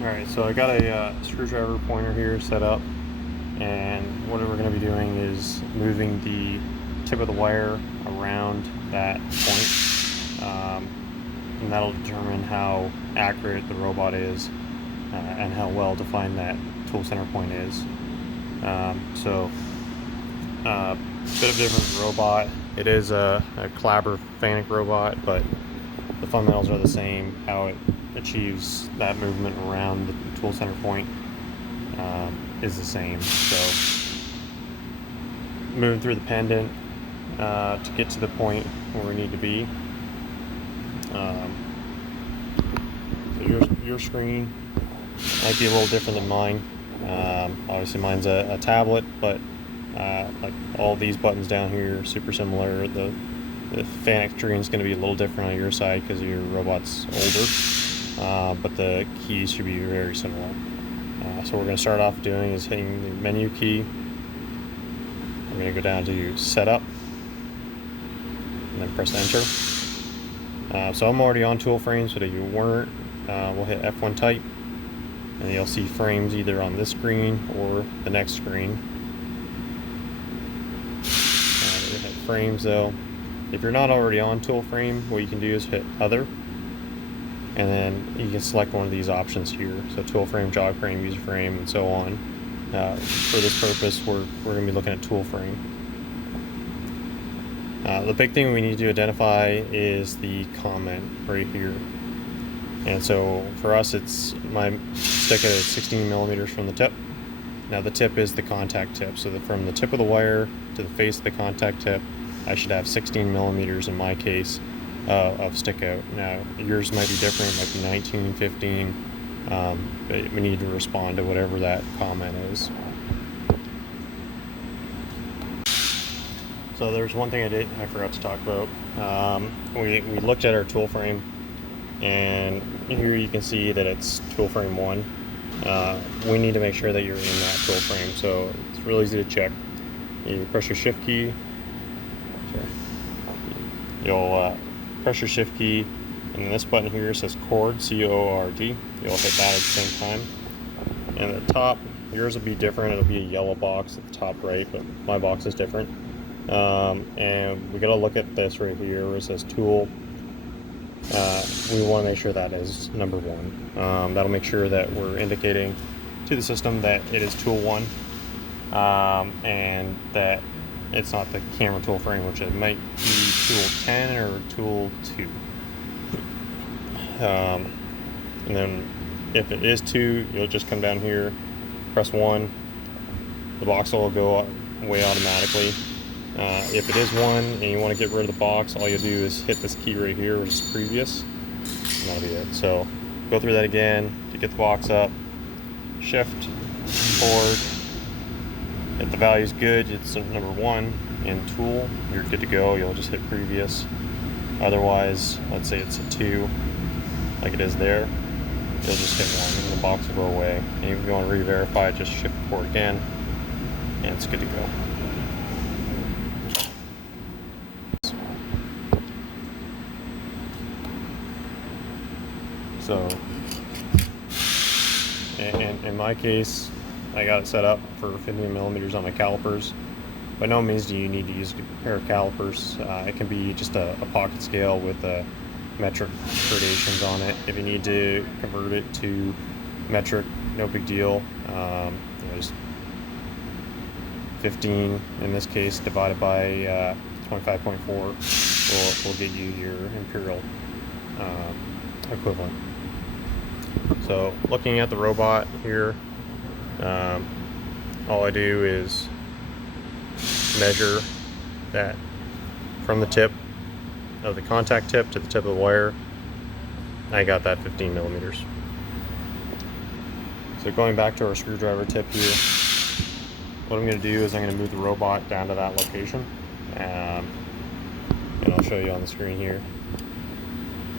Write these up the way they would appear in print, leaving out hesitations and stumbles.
Alright, so I got a screwdriver pointer here set up, and what we're going to be doing is moving the tip of the wire around that point, and that'll determine how accurate the robot is and how well defined that tool center point is. Bit of a different robot. It is a Calibration robot, but the fundamentals are the same. How it achieves that movement around the tool center point is the same. So moving through the pendant to get to the point where we need to be. So your screen might be a little different than mine. Obviously mine's a tablet, but like all these buttons down here are super similar. The Fanuc screen is going to be a little different on your side because your robot's older, but the keys should be very similar. So what we're going to start off doing is hitting the menu key. We're going to go down to setup and then press enter. So I'm already on tool frames, but if you weren't, we'll hit F1 type, and you'll see frames either on this screen or the next screen. We're going to hit frames though. If you're not already on tool frame, what you can do is hit other, and then you can select one of these options here. So tool frame, jog frame, user frame, and so on. For this purpose, we're going to be looking at tool frame. The big thing we need to identify is the comment right here. And so for us, it's my stick at 16 millimeters from the tip. Now the tip is the contact tip. So from the tip of the wire to the face of the contact tip, I should have 16 millimeters in my case of stick out. Now yours might be different, it might be 19, 15, but we need to respond to whatever that comment is. So there's one thing I forgot to talk about. We looked at our tool frame, and here you can see that it's tool frame 1. We need to make sure that you're in that tool frame, so it's really easy to check. You press your shift key. You'll press your shift key, and then this button here says cord, C-O-R-D. You'll hit that at the same time. And at the top, yours will be different. It'll be a yellow box at the top right, but my box is different. And we got to look at this right here where it says tool. We want to make sure that is number 1. That'll make sure that we're indicating to the system that it is tool 1, and that it's not the camera tool frame, which it might be tool 10 or tool 2. And then if it is 2, you'll just come down here, press 1, the box will go away automatically. If it is 1 and you want to get rid of the box, all you'll do is hit this key right here, which is previous, and that'll be it. So go through that again to get the box up, shift forward. If the value is good, it's number 1 in tool, you're good to go. You'll just hit previous. Otherwise, let's say it's a 2, like it is there, you'll just hit 1 and the box will go away. And if you want to re-verify, just shift forward again, and it's good to go. So, in my case, I got it set up for 15 millimeters on my calipers. By no means do you need to use a pair of calipers. It can be just a pocket scale with metric gradations on it. If you need to convert it to metric, no big deal. There's 15 in this case divided by 25.4 will get you your imperial equivalent. So looking at the robot here, all I do is measure that from the tip of the contact tip to the tip of the wire. I got that 15 millimeters. So going back to our screwdriver tip here, what I'm going to do is I'm going to move the robot down to that location, and I'll show you on the screen here.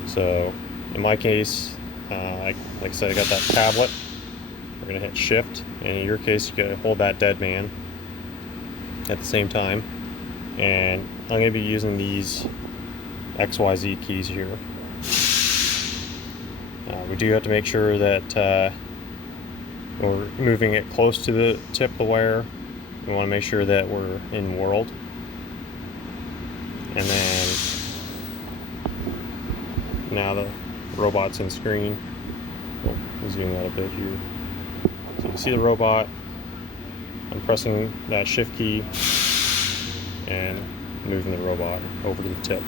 So in my case, like I said, I got that tablet. We're going to hit shift, and in your case you got to hold that dead man at the same time, and I'm going to be using these XYZ keys here. We do have to make sure that we're moving it close to the tip of the wire. We want to make sure that we're in world. And then now the robot's in screen. We'll zoom out a bit here. So you can see the robot. I'm pressing that shift key and moving the robot over to the tip.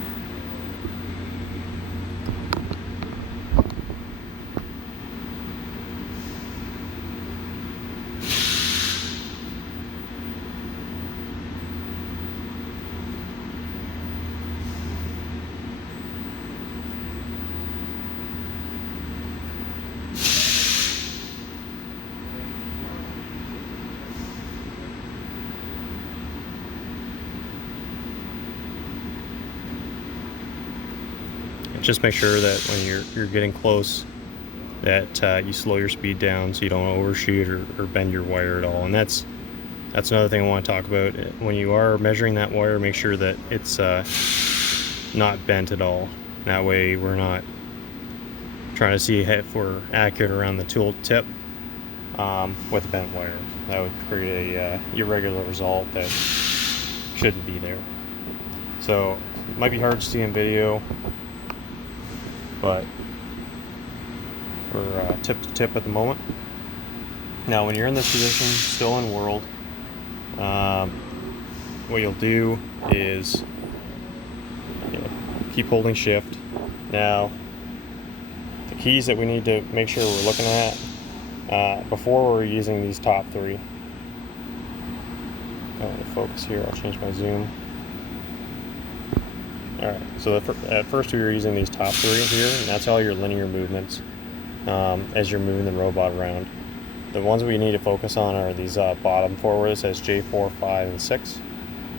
Just make sure that when you're getting close that you slow your speed down so you don't overshoot or bend your wire at all. And that's another thing I want to talk about. When you are measuring that wire, make sure that it's not bent at all. That way we're not trying to see if we're accurate around the tool tip with bent wire. That would create a irregular result that shouldn't be there. So it might be hard to see in video, but we're tip to tip at the moment. Now when you're in this position, still in world, what you'll do is keep holding shift. Now the keys that we need to make sure we're looking at before we're using these top three. Going to focus here, I'll change my zoom. Alright, so at first we were using these top three here, and that's all your linear movements as you're moving the robot around. The ones we need to focus on are these bottom four where it says J4, 5, and 6,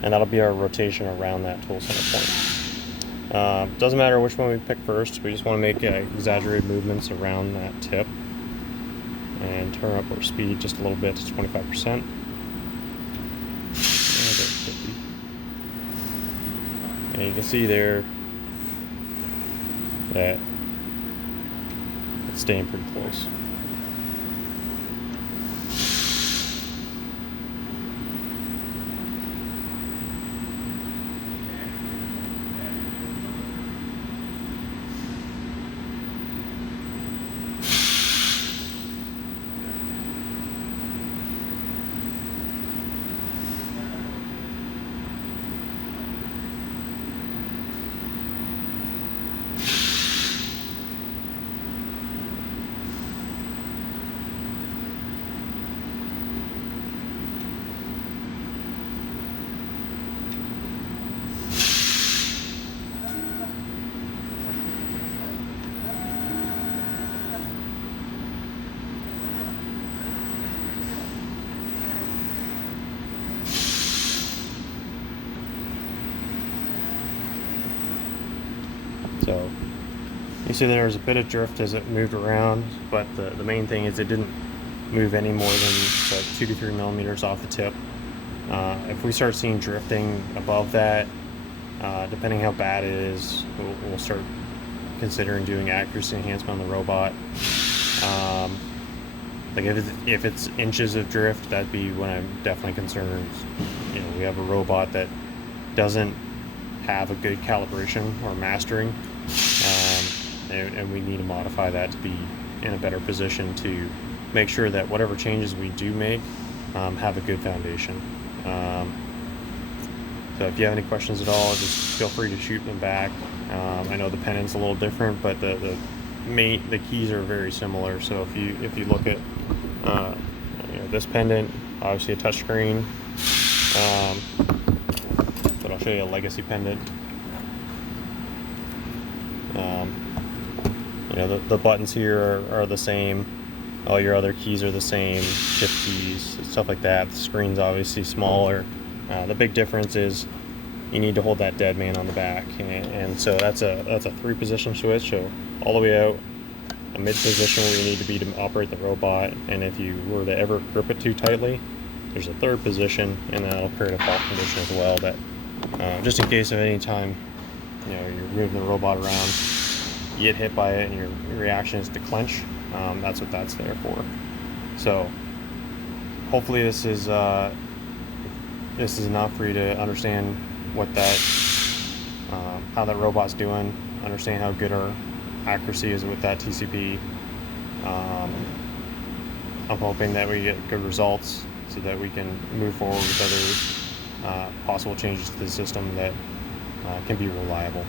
and that'll be our rotation around that tool center point. Doesn't matter which one we pick first, we just want to make exaggerated movements around that tip and turn up our speed just a little bit to 25%. And you can see there that it's staying pretty close. So you see there was a bit of drift as it moved around, but the main thing is it didn't move any more than 2 to 3 millimeters off the tip. If we start seeing drifting above that, depending how bad it is, we'll start considering doing accuracy enhancement on the robot. Like if it's inches of drift, that'd be when I'm definitely concerned. You know, we have a robot that doesn't have a good calibration or mastering, and we need to modify that to be in a better position to make sure that whatever changes we do make have a good foundation. So if you have any questions at all, just feel free to shoot them back. I know the pendant's a little different, but the keys are very similar. So if you look at this pendant, obviously a touchscreen, but I'll show you a legacy pendant. The buttons here are the same. All your other keys are the same, shift keys, stuff like that. The screen's obviously smaller. The big difference is you need to hold that dead man on the back, and so that's a 3-position switch. So all the way out, a mid position where you need to be to operate the robot, and if you were to ever grip it too tightly, there's a 3rd position, and that'll create a fault condition as well. That just in case of any time you're moving the robot around, you get hit by it, and your reaction is to clench. That's what that's there for. So hopefully this is enough for you to understand what that how that robot's doing, understand how good our accuracy is with that TCP. I'm hoping that we get good results so that we can move forward with other possible changes to the system that can be reliable.